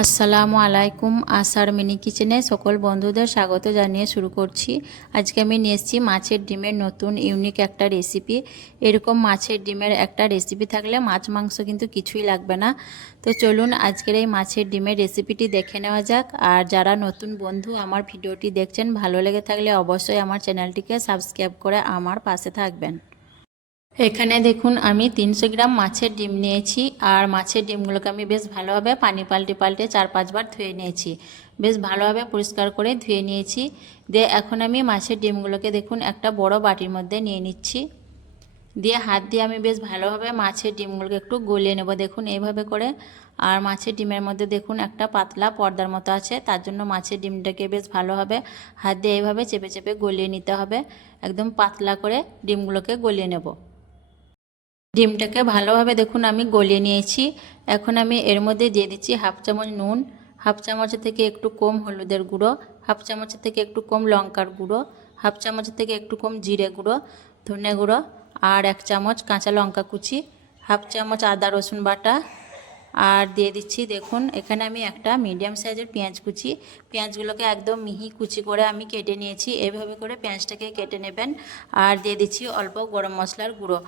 আসসালামু আলাইকুম। আসার মিনি কিচেনে সকল বন্ধুদের স্বাগত জানিয়ে শুরু করছি। আজকে আমি নিয়ে এসেছি মাছের ডিমের নতুন ইউনিক একটা রেসিপি। এরকম মাছের ডিমের একটা রেসিপি থাকলে মাছ মাংস কিন্তু কিছুই লাগবে না। তো চলুন আজকের এই মাছের ডিমের রেসিপিটি দেখে নেওয়া যাক। আর যারা নতুন বন্ধু আমার ভিডিওটি দেখছেন, ভালো লেগে থাকলে অবশ্যই আমার চ্যানেলটিকে সাবস্ক্রাইব করে আমার পাশে থাকবেন। এখানে দেখুন আমি 300 গ্রাম মাছের ডিম নিয়েছি। আর মাছের ডিমগুলোকে আমি বেশ ভালোভাবে পানি পাল্টে পাল্টে 4-5 বার ধুয়ে নিয়েছি। বেশ ভালোভাবে পরিষ্কার করে ধুয়ে নিয়েছি। দিয়ে এখন আমি মাছের ডিমগুলোকে দেখুন একটা বড় বাটির মধ্যে নিয়ে নিচ্ছি। দিয়ে হাত দিয়ে আমি বেশ ভালোভাবে মাছের ডিমগুলোকে একটু গলিয়ে নেব, দেখুন এইভাবে করে। আর মাছের ডিমের মধ্যে দেখুন একটা পাতলা পর্দার মতো আছে, তার জন্য মাছের ডিমটাকে বেশ ভালোভাবে হাত দিয়ে এইভাবে চেপে চেপে গলিয়ে নিতে হবে। একদম পাতলা করে ডিমগুলোকে গলিয়ে নেব। ডিমটাকে ভালোভাবে দেখুন আমি গলিয়ে নিয়েছি। এখন আমি এর মধ্যে দিয়ে দিচ্ছি হাফ চামচ নুন, হাফ চামচের থেকে একটু কম হলুদের গুঁড়ো, হাফ চামচের থেকে একটু কম লঙ্কার গুঁড়ো, হাফ চামচের থেকে একটু কম জিরে গুঁড়ো, ধনে গুঁড়ো, আর 1 চামচ কাঁচা লঙ্কা কুচি, হাফ চামচ আদা রসুন বাটা। আর দিয়ে দিচ্ছি দেখুন এখানে আমি একটা মিডিয়াম সাইজের পেঁয়াজ কুচি। পেঁয়াজগুলোকে একদম মিহি কুচি করে আমি কেটে নিয়েছি। এইভাবে করে পেঁয়াজটাকে কেটে নেবেন। আর দিয়ে দিচ্ছি অল্প গরম মশলার গুঁড়ো।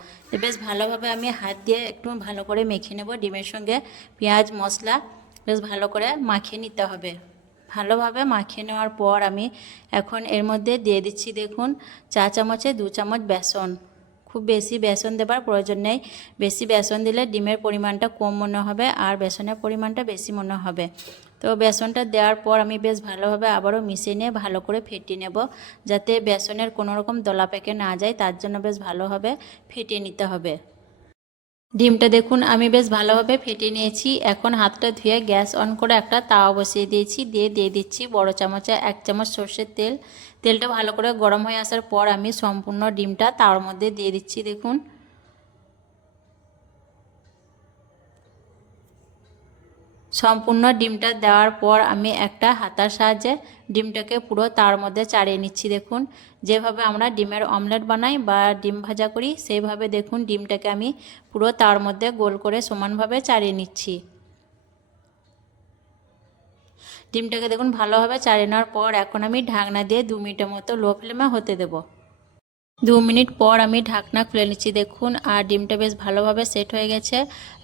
বেশ ভালোভাবে আমি হাত দিয়ে একটু ভালো করে মেখে নেব। ডিমের সঙ্গে পেঁয়াজ মশলা বেশ ভালো করে মাখিয়ে নিতে হবে। ভালোভাবে মাখিয়ে নেওয়ার পর আমি এখন এর মধ্যে দিয়ে দিচ্ছি দেখুন 4 চামচে 2 চামচ বেসন। খুব বেশি বেসন দেবার প্রয়োজন নেই। বেশি বেসন দিলে ডিমের পরিমাণটা কম মনে হবে আর বেসনের পরিমাণটা বেশি মনে হবে। তো বেসনটা দেওয়ার পর আমি বেশ ভালোভাবে আবারও মিশিয়ে নিয়ে ভালো করে ফেটিয়ে নেব, যাতে বেসনের কোনো রকম দলা পেকে না যায়, তার জন্য বেশ ভালোভাবে ফেটিয়ে নিতে হবে। ডিমটা দেখুন আমি বেশ ভালোভাবে ফেটিয়ে নিয়েছি। এখন হাতটা ধুয়ে গ্যাস অন করে একটা তাওয়া বসিয়ে দিয়েছি। দিয়ে দিচ্ছি বড় চামচে 1 চামচ সর্ষের তেল। তেলটা ভালো করে গরম হয়ে আসার পর আমি সম্পূর্ণ ডিমটা তাওয়ার মধ্যে দিয়ে দিচ্ছি দেখুন। সম্পূর্ণ ডিমটা দেওয়ার পর আমি একটা হাতার সাহায্যে ডিমটাকে পুরো তার মধ্যে চাড়িয়ে নিচ্ছি দেখুন। যেভাবে আমরা ডিমের অমলেট বানাই বা ডিম ভাজা করি সেইভাবে দেখুন ডিমটাকে আমি পুরো তার মধ্যে গোল করে সমানভাবে চাড়িয়ে নিচ্ছি। ডিমটাকে দেখুন ভালোভাবে চাড়িয়ে নেওয়ার পর এখন আমি ঢাকনা দিয়ে 2 মিনিটের মতো লো ফ্লেমে হতে দেব। 2 মিনিট পর আমি ঢাকনা খুলে নিচ্ছি দেখুন। আর ডিমটা বেশ ভালোভাবে সেট হয়ে গেছে।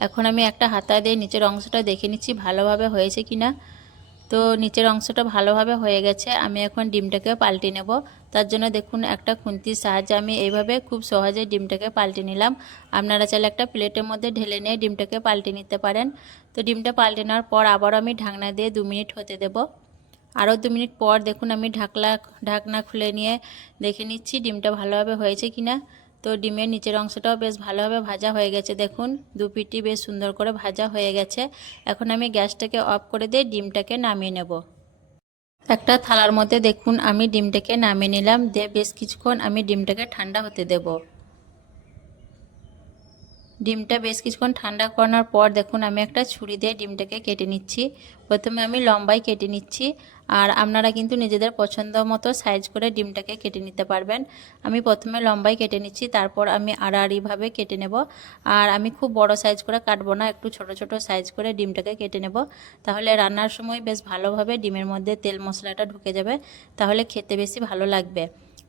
এখন আমি একটা হাতা দিয়ে নিচের অংশটা দেখে নিচ্ছি ভালোভাবে হয়েছে কিনা। তো নিচের অংশটা ভালোভাবে হয়ে গেছে। আমি এখন ডিমটাকে পাল্টে নেব। তার জন্য দেখুন একটা খুন্তির সাহায্যে আমি এইভাবে খুব সহজে ডিমটাকে পাল্টে নিলাম। আপনারা চাইলে একটা প্লেটের মধ্যে ঢেলে নিয়ে ডিমটাকে পাল্টে নিতে পারেন। তো ডিমটা পাল্টে নেওয়ার পর আবারও আমি ঢাকনা দিয়ে 2 মিনিট হতে দেব। আরও 2 মিনিট পর দেখুন আমি ঢাকনা খুলে নিয়ে দেখে নিচ্ছি ডিমটা ভালোভাবে হয়েছে কিনা। তো ডিমের নিচের অংশটাও বেশ ভালোভাবে ভাজা হয়ে গেছে দেখুন। 2 পিঠই বেশ সুন্দর করে ভাজা হয়ে গেছে। এখন আমি গ্যাসটাকে অফ করে দিয়ে ডিমটাকে নামিয়ে নেব। একটা থালার মধ্যে দেখুন আমি ডিমটাকে নামিয়ে নিলাম। দিয়ে বেশ কিছুক্ষণ আমি ডিমটাকে ঠান্ডা হতে দেব। ডিমটা বেশ কিছুক্ষণ ঠান্ডা করানোর পর দেখুন আমি একটা ছুরি দিয়ে ডিমটাকে কেটে নিচ্ছি। প্রথমে আমি লম্বাই কেটে নিচ্ছি। আর আপনারা কিন্তু নিজেদের পছন্দ মতো সাইজ করে ডিমটাকে কেটে নিতে পারবেন। আমি প্রথমে লম্বাই কেটে নিচ্ছি, তারপর আমি আড়াআড়িভাবে কেটে নেব। আর আমি খুব বড় সাইজ করে কাটবো না, একটু ছোট ছোট সাইজ করে ডিমটাকে কেটে নেব। তাহলে রান্নার সময় বেশ ভালোভাবে ডিমের মধ্যে তেল মশলাটা ঢুকে যাবে, তাহলে খেতে বেশি ভালো লাগবে।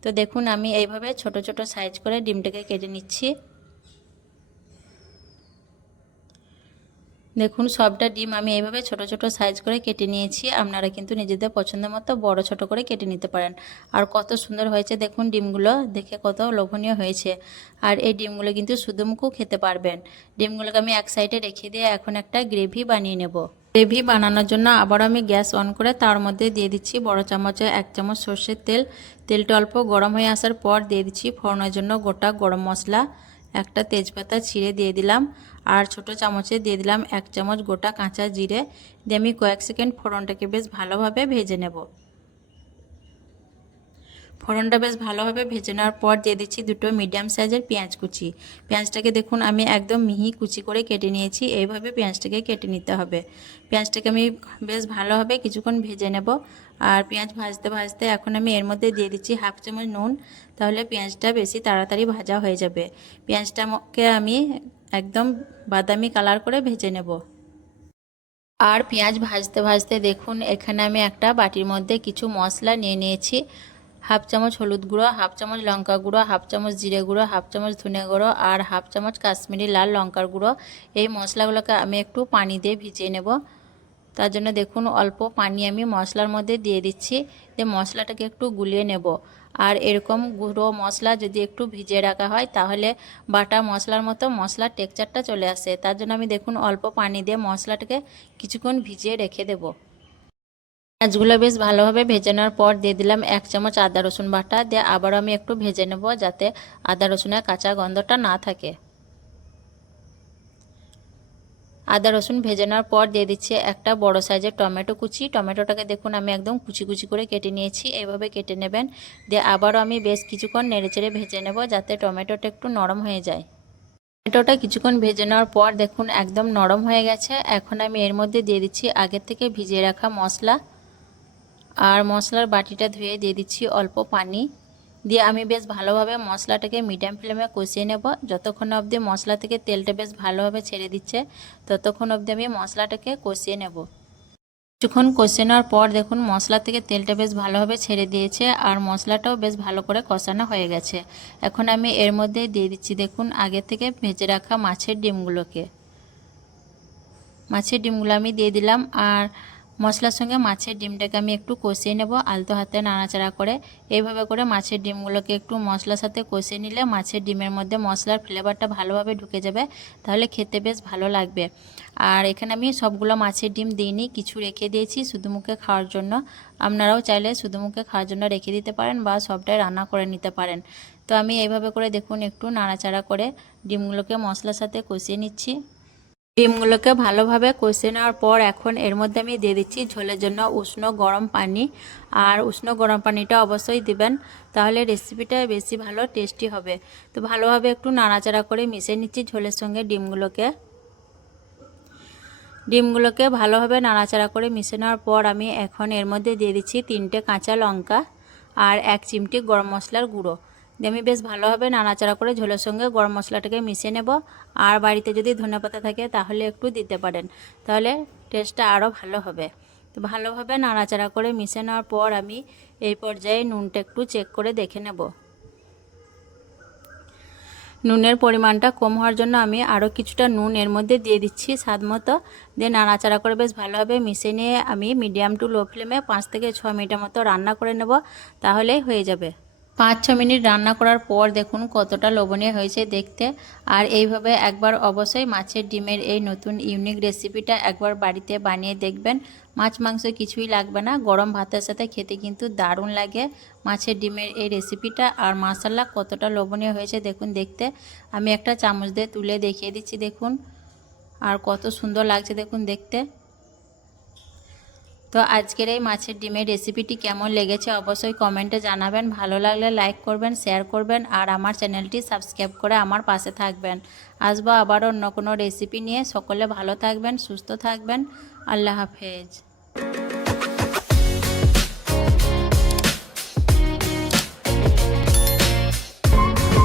তো দেখুন আমি এইভাবে ছোট ছোট সাইজ করে ডিমটাকে কেটে নিচ্ছি। দেখুন সবটা ডিম আমি এইভাবে ছোট ছোট সাইজ করে কেটে নিয়েছি। আপনারা কিন্তু নিজেদের পছন্দ মতো বড় ছোট করে কেটে নিতে পারেন। আর কত সুন্দর হয়েছে দেখুন, ডিমগুলো দেখে কত লোভনীয় হয়েছে। আর এই ডিমগুলো কিন্তু শুধু মুখেও খেতে পারবেন। ডিমগুলোকে আমি এক সাইডে রেখে দিয়ে এখন একটা গ্রেভি বানিয়ে নেব। গ্রেভি বানানোর জন্য আবার আমি গ্যাস অন করে তার মধ্যে দিয়ে দিচ্ছি বড় চামচে 1 চামচ সর্ষের তেল। তেলটা অল্প গরম হয়ে আসার পর দিয়ে দিচ্ছি ফোড়নের জন্য গোটা গরম মশলা, একটা তেজপাতা ছিঁড়ে দিয়ে দিলাম। আর ছোট চামচে দিয়ে দিলাম 1 চামচ গোটা কাঁচা জিরে। দিয়ে আমি কয়েক সেকেন্ড ফোড়নটাকে বেশ ভালোভাবে ভেজে নেব। ফোড়নটা বেশ ভালোভাবে ভেজে নেওয়ার পর দিয়ে দিচ্ছি 2টো মিডিয়াম সাইজের পেঁয়াজ কুচি। পেঁয়াজটাকে দেখুন আমি একদম মিহি কুচি করে কেটে নিয়েছি। এইভাবে পেঁয়াজটাকে কেটে নিতে হবে। পেঁয়াজটাকে আমি বেশ ভালোভাবে কিছুক্ষণ ভেজে নেব। আর পেঁয়াজ ভাজতে ভাজতে এখন আমি এর মধ্যে দিয়ে দিচ্ছি হাফ চামচ নুন। তাহলে পেঁয়াজটা বেশি তাড়াতাড়ি ভাজা হয়ে যাবে। পেঁয়াজটাকে আমি একদম বাদামি কালার করে ভেজে নেব। আর পেঁয়াজ ভাজতে ভাজতে দেখুন এখানে আমি একটা বাটির মধ্যে কিছু মশলা নিয়ে নিয়েছি। হাফ চামচ হলুদ গুঁড়ো, হাফ চামচ লঙ্কা গুঁড়ো, হাফ চামচ জিরে গুঁড়ো, হাফ চামচ ধনে গুঁড়ো আর হাফ চামচ কাশ্মীরি লাল লঙ্কার গুঁড়ো। এই মশলাগুলোকে আমি একটু পানি দিয়ে ভিজিয়ে নেব। তার জন্য দেখুন অল্প পানি আমি মশলার মধ্যে দিয়ে দিচ্ছি, দিয়ে মশলাটাকে একটু গুলিয়ে নেব। আর এরকম গুঁড়ো মশলা যদি একটু ভিজিয়ে রাখা হয় তাহলে বাটা মশলার মতো মশলার টেক্সচারটা চলে আসে। তার জন্য আমি দেখুন অল্প পানি দিয়ে মশলাটাকে কিছুক্ষণ ভিজিয়ে রেখে দেব। পেঁয়াজগুলো বেশ ভালোভাবে ভেজে নেওয়ার পর দিয়ে দিলাম 1 চামচ আদা রসুন বাটা, দিয়ে আবারও আমি একটু ভেজে নেব যাতে আদা রসুনের কাঁচা গন্ধটা না থাকে। আদা রসুন ভেজে নেওয়ার পর দিয়ে দিচ্ছি একটা বড় সাইজের টমেটো কুচি। টমেটোটাকে দেখুন আমি একদম কুচি কুচি করে কেটে নিয়েছি, এইভাবে কেটে নেবেন। দিয়ে আবারও আমি বেশ কিছুক্ষণ নেড়েচেড়ে ভেজে নেব যাতে টমেটোটা একটু নরম হয়ে যায়। টমেটোটা কিছুক্ষণ ভেজে নেওয়ার পর দেখুন একদম নরম হয়ে গেছে। এখন আমি এর মধ্যে দিয়ে দিচ্ছি আগের থেকে ভিজিয়ে রাখা মশলা, আর মশলার বাটিটা ধুয়ে দিয়ে দিচ্ছি অল্প পানি। দিয়ে আমি বেশ ভালোভাবে মশলাটাকে মিডিয়াম ফ্লেমে কষিয়ে নেব। যতক্ষণ অবধি মশলা থেকে তেলটা বেশ ভালোভাবে ছেড়ে দিচ্ছে ততক্ষণ অবধি আমি মশলাটাকে কষিয়ে নেব। কিছুক্ষণ কষিয়ে নেওয়ার পর দেখুন মশলা থেকে তেলটা বেশ ভালোভাবে ছেড়ে দিয়েছে আর মশলাটাও বেশ ভালো করে কষানো হয়ে গেছে। এখন আমি এর মধ্যে দিয়ে দিচ্ছি দেখুন আগে থেকে ভেজে রাখা মাছের ডিমগুলোকে। মাছের ডিমগুলো আমি দিয়ে দিলাম, আর মশলার সঙ্গে মাছের ডিমটাকে আমি একটু কষিয়ে নেব আলতো হাতে নাড়াচাড়া করে। এইভাবে করে মাছের ডিমগুলোকে একটু মশলার সাথে কষিয়ে নিলে মাছের ডিমের মধ্যে মশলার ফ্লেভারটা ভালোভাবে ঢুকে যাবে, তাহলে খেতে বেশ ভালো লাগবে। আর এখানে আমি সবগুলো মাছের ডিম দিইনি, কিছু রেখে দিয়েছি শুধু মুখে খাওয়ার জন্য। আপনারাও চাইলে শুধু মুখে খাওয়ার জন্য রেখে দিতে পারেন বা সবটাই রান্না করে নিতে পারেন। তো আমি এইভাবে করে দেখুন একটু নাড়াচাড়া করে ডিমগুলোকে মশলার সাথে কষিয়ে নিচ্ছি। ডিমগুলোকে ভালোভাবে কষিয়ে নেওয়ার পর এখন এর মধ্যে আমি দিয়ে দিচ্ছি ঝোলের জন্য উষ্ণ গরম পানি। আর উষ্ণ গরম পানিটা অবশ্যই দিবেন, তাহলে রেসিপিটা বেশি ভালো টেস্টি হবে। তো ভালোভাবে একটু নাড়াচাড়া করে মিশিয়ে নিচ্ছি ঝোলের সঙ্গে ডিমগুলোকে ভালোভাবে নাড়াচাড়া করে মিশিয়ে নেওয়ার পর আমি এখন এর মধ্যে দিয়ে দিচ্ছি 3টে কাঁচা লঙ্কা আর 1 চিমটি গরম মশলার গুঁড়ো। দিয়ে আমি বেশ ভালোভাবে নাড়াচাড়া করে ঝোলের সঙ্গে গরম মশলাটাকে মিশিয়ে নেব। আর বাড়িতে যদি ধনেপাতা থাকে তাহলে একটু দিতে পারেন, তাহলে টেস্টটা আরও ভালো হবে। তো ভালোভাবে নাড়াচাড়া করে মিশিয়ে নেওয়ার পর আমি এই পর্যায়ে নুনটা একটু চেক করে দেখে নেব। নুনের পরিমাণটা কম হওয়ার জন্য আমি আরও কিছুটা নুন এর মধ্যে দিয়ে দিচ্ছি স্বাদ মতো। দিয়ে নাড়াচাড়া করে বেশ ভালোভাবে মিশিয়ে নিয়ে আমি মিডিয়াম টু লো ফ্লেমে 5 থেকে 6 মিনিটের মতো রান্না করে নেব, তাহলেই হয়ে যাবে। 5-6 মিনিট রান্না করার পর দেখুন কতটা লোভনীয় হয়েছে দেখতে। আর এইভাবে একবার অবশ্যই মাছের ডিমের এই নতুন ইউনিক রেসিপিটা একবার বাড়িতে বানিয়ে দেখবেন। মাছ মাংস কিছুই লাগবে না, গরম ভাতের সাথে খেতে কিন্তু দারুণ লাগে মাছের ডিমের এই রেসিপিটা। আর মাশাআল্লাহ কতটা লোভনীয় হয়েছে দেখুন দেখতে। আমি একটা চামচ দিয়ে তুলে দেখিয়ে দিচ্ছি দেখুন, আর কত সুন্দর লাগছে দেখুন দেখতে। তো আজকের এই মাছের ডিমের রেসিপিটি কেমন লেগেছে অবশ্যই কমেন্টে জানাবেন। ভালো লাগলে লাইক করবেন, শেয়ার করবেন আর আমার চ্যানেলটি সাবস্ক্রাইব করে আমার পাশে থাকবেন। আসবো আবার অন্য কোনো রেসিপি নিয়ে। সকলে ভালো থাকবেন, সুস্থ থাকবেন। আল্লাহ হাফেজ।